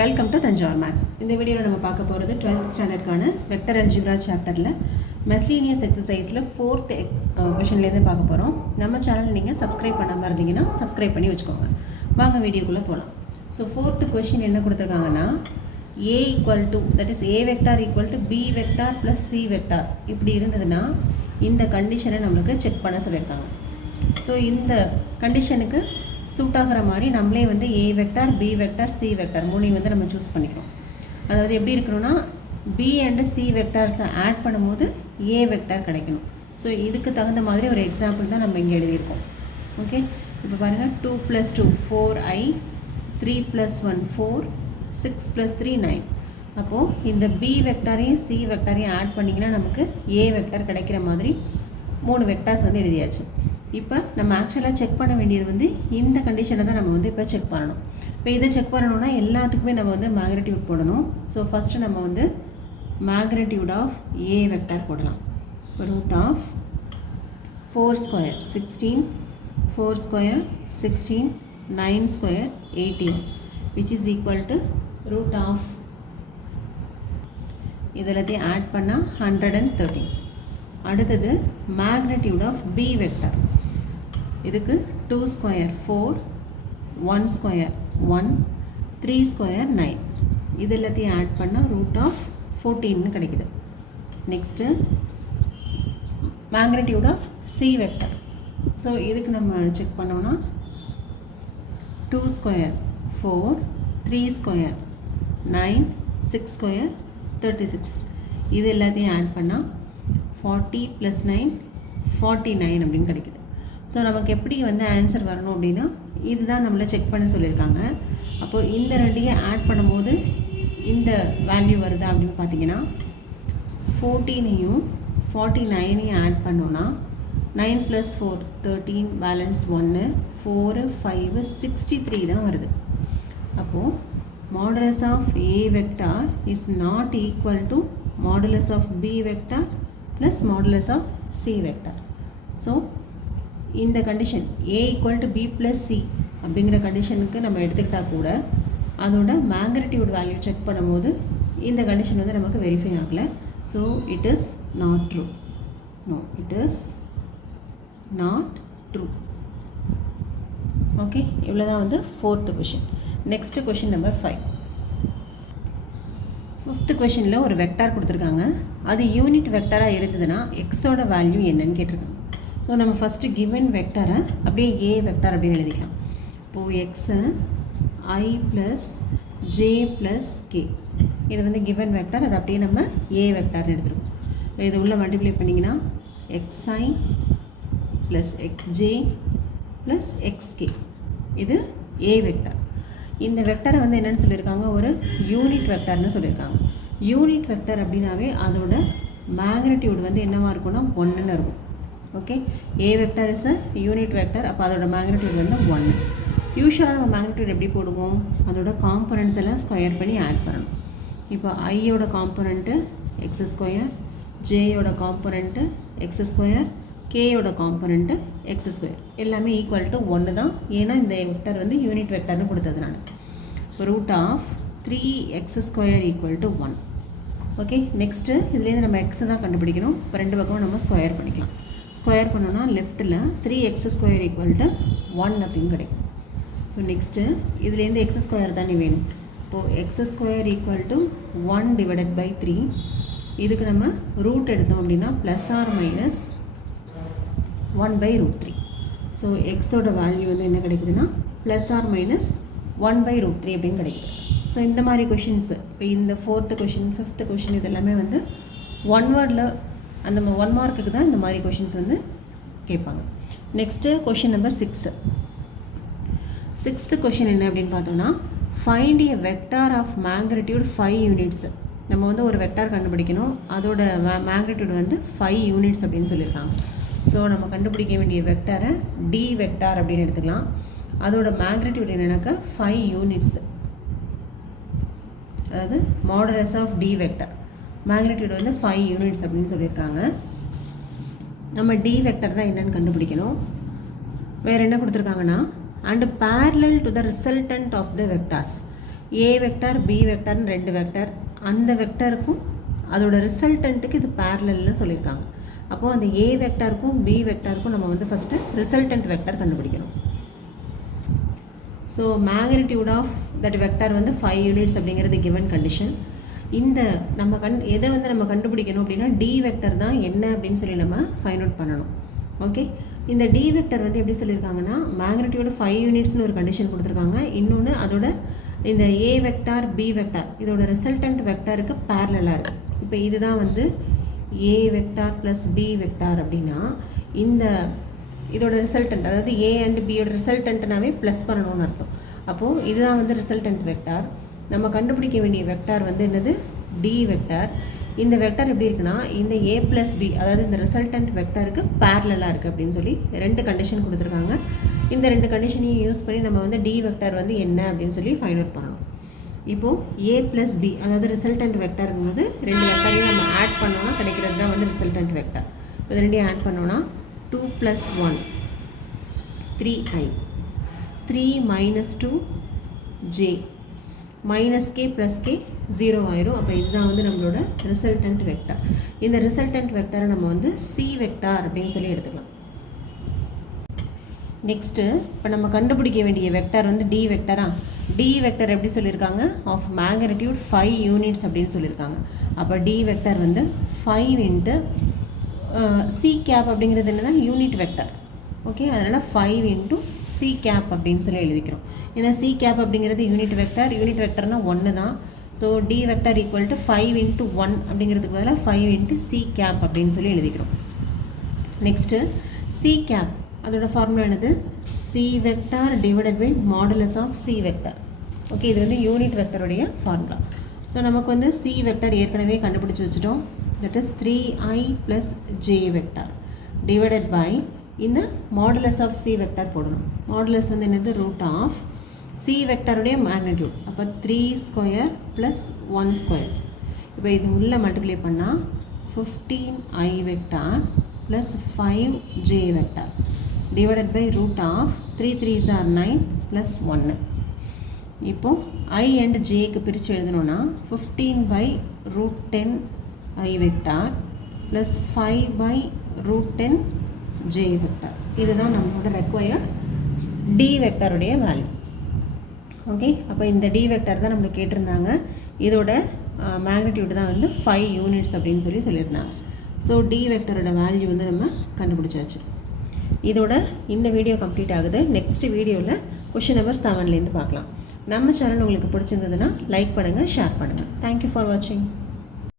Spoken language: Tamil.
Welcome to Thanjavur maths. இந்த வீடியோவில் நம்ம பார்க்க போகிறது 12th ஸ்டாண்டர்டுக்கான வெக்டர் அல்ஜிப்ரா சாப்டரில் மெஸ்லீனியஸ் எக்ஸசைஸில் 4th கொஷின்லேருந்து பார்க்க போகிறோம். நம்ம சேனல் நீங்கள் சப்ஸ்கிரைப் பண்ணாமல் இருந்தீங்கன்னா சப்ஸ்கிரைப் பண்ணி வச்சுக்கோங்க. வாங்க வீடியோக்குள்ளே போகலாம். ஸோ 4th கொஷின் என்ன கொடுத்துருக்காங்கன்னா a equal to that is a vector equal to b vector plus c vector இப்படி இருந்ததுன்னா இந்த கண்டிஷனை நம்மளுக்கு செக் பண்ண சொல்லியிருக்காங்க. ஸோ இந்த கண்டிஷனுக்கு சூட் ஆகிற மாதிரி நம்மளே வந்து A vector B vector C vector மூணையும் வந்து நம்ம சூஸ் பண்ணிக்கிறோம். அதாவது எப்படி இருக்கணும்னா பி அண்டு சி வெக்டார்ஸை ஆட் பண்ணும்போது ஏ வெக்டார் கிடைக்கணும். ஸோ இதுக்கு தகுந்த மாதிரி ஒரு எக்ஸாம்பிள் தான் நம்ம இங்கே எழுதியிருக்கோம். ஓகே, இப்போ பாருங்கள் 2 + 2 4i 3 + 1 4 6 + 3 9. அப்போது இந்த பி வெக்டாரையும் சி வெக்டாரையும் ஆட் பண்ணிங்கன்னா நமக்கு ஏ வெக்டார் கிடைக்கிற மாதிரி 3 வெக்டார்ஸ் வந்து எழுதியாச்சு. இப்போ நம்ம ஆக்சுவலாக செக் பண்ண வேண்டியது வந்து இந்த கண்டிஷனை தான் நம்ம வந்து இப்போ செக் பண்ணணும். இப்போ இதை செக் பண்ணணும்னா எல்லாத்துக்குமே நம்ம வந்து மேக்னிட்யூட் போடணும். ஸோ ஃபஸ்ட்டு நம்ம வந்து மேக்னிட்யூட் ஆஃப் ஏ வெக்டார் போடலாம். √4² 16 4² 16 9² 18 which is equal to √ இதெல்லாத்தையும் ஆட் பண்ணால் 113. அடுத்தது மேக்னிட்யூட் ஆஃப் பி வெக்டார். இதுக்கு 2² 4 1² 1 3² 9. இது எல்லாத்தையும் ஆட் பண்ணால் √14 கிடைக்குது. Next magnitude of C vector. So இதுக்கு நம்ம செக் பண்ணோன்னா 2² 4 3² 9 6² 36. இது எல்லாத்தையும் ஆட் பண்ணால் 40 + 9 49 அப்படின்னு கிடைக்குது. ஸோ நமக்கு எப்படி வந்து ஆன்சர் வரணும் அப்படின்னா இதுதான் நம்மளை செக் பண்ண சொல்லியிருக்காங்க. அப்போது இந்த ரெண்டையும் ஆட் பண்ணும்போது இந்த வேல்யூ வருதா அப்படின்னு பார்த்தீங்கன்னா 14ஐயும் 49ஐயும் ஆட் பண்ணோன்னா 9 + 4 13 பேலன்ஸ் 1 4 5 63 தான் வருது. அப்போது modulus of A vector is not equal to modulus of B vector plus modulus of C vector. So இந்த condition a equal to B plus C அப்படிங்கிற கண்டிஷனுக்கு நம்ம எடுத்துக்கிட்டால் கூட அதோட மேக்னிட்யூட் வேல்யூ செக் பண்ணும்போது இந்த கண்டிஷன் வந்து நமக்கு வெரிஃபை ஆகலை. So it is not true. No, it is not true. Okay, இவ்வளோ தான் வந்து 4th question. Next question number 5. 5th கொஷினில் ஒரு வெக்டார் கொடுத்துருக்காங்க. அது யூனிட் வெக்டாராக இருந்ததுன்னா எக்ஸோட வேல்யூ என்னன்னு கேட்டிருக்காங்க. ஸோ நம்ம ஃபஸ்ட்டு கிவன் வெக்டாரை அப்படியே ஏ வெக்டார் அப்படின்னு எழுதிக்கலாம். இப்போது எக்ஸு ஐ ப்ளஸ் ஜே ப்ளஸ் கே இது வந்து கிவன் வெக்டார். அது அப்படியே நம்ம ஏ வெக்டார்னு எடுத்துருக்கோம். இது உள்ள மல்டிப்ளை பண்ணிங்கன்னா xi plus xj plus xk இது ஏ வெக்டார். இந்த வெக்டாரை வந்து என்னென்னு சொல்லியிருக்காங்க, ஒரு யூனிட் வெக்டார்னு சொல்லியிருக்காங்க. யூனிட் வெக்டார் அப்படின்னாவே அதோட மேக்னிட்யூட் வந்து என்னவாக இருக்கும்னா 1ன்னு இருக்கும். Okay, A vector is a unit vector. அப்போ அதோட மேக்னிட்யூட் வந்து 1. யூஸ்வலாக நம்ம மேக்னிட்யூட் எப்படி போடுவோம், அதோட காம்பனன்ட்ஸ் எல்லாம் ஸ்கொயர் பண்ணி ஆட் பண்ணணும். இப்போ ஐயோட காம்பனண்ட்டு x², ஜேயோட காம்பனண்ட்டு x², கேயோட காம்பனண்ட்டு x² எல்லாமே ஈக்குவல் டு 1 தான். ஏன்னா இந்த வெக்டர் வந்து யூனிட் வெக்டர்னு கொடுத்ததுனால √3x² = 1. ஓகே, நெக்ஸ்ட்டு இதுலேருந்து நம்ம x தான் கண்டுபிடிக்கணும். இப்போ 2 பக்கம் நம்ம ஸ்கொயர் பண்ணிக்கலாம். ஸ்கொயர் பண்ணோன்னா லெஃப்ட்டில் 3x² = 1 அப்படின்னு கிடைக்கும். ஸோ நெக்ஸ்ட்டு இதுலேருந்து x² தானே வேணும். இப்போது x² = 1/3. இதுக்கு நம்ம ரூட் எடுத்தோம் அப்படின்னா +or - 1/√3. ஸோ எக்ஸோட வேல்யூ வந்து என்ன கிடைக்குதுன்னா +or - 1/√3 அப்படின்னு கிடைக்குது. ஸோ இந்த மாதிரி கொஷின்ஸு இப்போ இந்த 4th கொஷின் 5th கொஷின் இதெல்லாமே வந்து 1 வேர்டில் அந்த 1 மார்க்குக்கு தான் இந்த மாதிரி கொஷின்ஸ் வந்து கேட்பாங்க. Next question number 6. 6th question என்ன அப்படின்னு பார்த்தோன்னா find a vector of magnitude 5 units. நம்ம வந்து ஒரு வெக்டார் கண்டுபிடிக்கணும். அதோட மேக்னிட்யூட் வந்து 5 யூனிட்ஸ் அப்படின்னு சொல்லியிருக்காங்க. ஸோ நம்ம கண்டுபிடிக்க வேண்டிய வெக்டாரை டி வெக்டார் அப்படின்னு எடுத்துக்கலாம். அதோட மேக்னிட்யூட் என்னன்னாக்கா 5 யூனிட்ஸ். அதாவது modulus of D vector magnitude வந்து 5 யூனிட்ஸ் அப்படின்னு சொல்லியிருக்காங்க. நம்ம டி வெக்டார் தான் என்னென்னு கண்டுபிடிக்கணும். வேறு என்ன கொடுத்துருக்காங்கன்னா and parallel to the resultant of the vectors. A vector B வெக்டார்னு ரெண்டு வெக்டார், அந்த வெக்டாருக்கும் அதோட ரிசல்டண்ட்டுக்கு இது பேரலல்னு சொல்லியிருக்காங்க. அப்போது அந்த ஏ வெக்டாருக்கும் பி வெக்டாருக்கும் நம்ம வந்து ஃபஸ்ட்டு ரிசல்டன்ட் வெக்டார் கண்டுபிடிக்கணும். So magnitude of that vector வந்து 5 யூனிட்ஸ் அப்படிங்கிறது கிவன் கண்டிஷன். இந்த நம்ம எதை வந்து நம்ம கண்டுபிடிக்கணும் அப்படின்னா டி வெக்டர் தான் என்ன அப்படின்னு சொல்லி நம்ம ஃபைண்ட் அவுட் பண்ணணும். ஓகே, இந்த டி வெக்டர் வந்து எப்படி சொல்லியிருக்காங்கன்னா மேக்னிடியூட் 5 யூனிட்ஸ்னு ஒரு கண்டிஷன் கொடுத்துருக்காங்க. இன்னொன்று அதோட இந்த ஏ வெக்டார் பி வெக்டார் இதோட ரிசல்டன்ட் வெக்டாருக்கு பேரலாக இருக்குது. இப்போ இதுதான் வந்து A vector plus B vector அப்படின்னா இந்த இதோட ரிசல்டன்ட், அதாவது ஏ அண்ட் பியோட ரிசல்டன்ட்னாவே ப்ளஸ் பண்ணணும்னு அர்த்தம். அப்போது இதுதான் வந்து ரிசல்டன்ட் வெக்டார். நம்ம கண்டுபிடிக்க வேண்டிய வெக்டார் வந்து என்னது, டி வெக்டார். இந்த வெக்டார் எப்படி இருக்குன்னா இந்த ஏ ப்ளஸ் பி, அதாவது இந்த ரிசல்டன்ட் வெக்டாருக்கு பேரலாக இருக்குது அப்படின்னு சொல்லி ரெண்டு கண்டிஷன் கொடுத்துருக்காங்க. இந்த ரெண்டு கண்டிஷனையும் யூஸ் பண்ணி நம்ம வந்து டி வெக்டார் வந்து என்ன அப்படின்னு சொல்லி ஃபைண்ட் அவுட் பண்ணணும். இப்போது ஏ ப்ளஸ் பி, அதாவது ரிசல்டன்ட் வெக்டாருங்கும் போது ரெண்டு வெக்டாரையும் நம்ம ஆட் பண்ணோன்னா கிடைக்கிறது தான் வந்து ரிசல்டன்ட் வெக்டார். இது ரெண்டையும் ஆட் பண்ணோன்னா 2 + 1 3i, 3 - 2j, -k + k 0 ஆயிரும். அப்போ இதுதான் வந்து நம்மளோட ரிசல்டன்ட் வெக்டார். இந்த ரிசல்டன்ட் வெக்டாரை நம்ம வந்து சி வெக்டார் அப்படின்னு சொல்லி எடுத்துக்கலாம். நெக்ஸ்ட்டு இப்போ நம்ம கண்டுபிடிக்க வேண்டிய வெக்டார் வந்து டி வெக்டாரா. டி வெக்டார் எப்படி சொல்லியிருக்காங்க, ஆஃப் மேக்னிடியூட் 5 யூனிட்ஸ் அப்படின்னு சொல்லியிருக்காங்க. அப்போ டி வெக்டார் வந்து 5 இன்ட்டு சி கேப் அப்படிங்கிறது என்னன்னா யூனிட் வெக்டார். ஓகே, அதனால் 5 இன்ட்டு சி கேப் அப்படின்னு சொல்லி எழுதிக்கிறோம். ஏன்னா சி கேப் அப்படிங்கிறது யூனிட் வெக்டார், யூனிட் வெக்டர்னால் 1 தான். So D vector equal to 5 into 1 அப்படிங்கிறதுக்கு பதிலாக 5 இன்ட்டு சி கேப் அப்படின்னு சொல்லி எழுதிக்கிறோம். நெக்ஸ்ட்டு சி கேப் அதோட ஃபார்முலா என்னது, C vector divided by modulus of C vector. Okay, இது வந்து யூனிட் வெக்டருடைய ஃபார்முலா. ஸோ நமக்கு வந்து சி வெக்டார் ஏற்கனவே கண்டுபிடிச்சி வச்சுட்டோம். That is 3i + j vector divided by இந்த மாடுலஸ் ஆஃப் சி வெக்டார் போடணும். மாடுலஸ் வந்து என்னது, ரூட் ஆஃப் சி வெக்டாருடைய மேக்னிடியூட். அப்போ 3² + 1². இப்போ இது உள்ள மல்டிப்ளை பண்ணால் 15i vector plus 5j vector divided by root of 3 3s are 9 + 1. இப்போது i and jக்கு பிரித்து எழுதணும்னா 15/√10i vector plus 5/√10j vector. இதுதான் நம்மளோட ரெக்வயர்ட் டி வெக்டாருடைய வேல்யூ. ஓகே, அப்போ இந்த டி வெக்டார் தான் நம்மளுக்கு கேட்டிருந்தாங்க. இதோட மேக்னிடியூட் தான் வந்து 5 யூனிட்ஸ் அப்படின்னு சொல்லி சொல்லியிருந்தாங்க. ஸோ டி வெக்டரோட வேல்யூ வந்து நம்ம கண்டுபிடிச்சாச்சு. இதோட இந்த வீடியோ கம்ப்ளீட் ஆகுது. நெக்ஸ்ட் வீடியோவில் கொஷின் நம்பர் 7லேருந்து பார்க்கலாம். நம்ம சேனல் உங்களுக்கு பிடிச்சிருந்ததுன்னா லைக் பண்ணுங்கள், ஷேர் பண்ணுங்கள். தேங்க்யூ ஃபார் வாட்சிங்.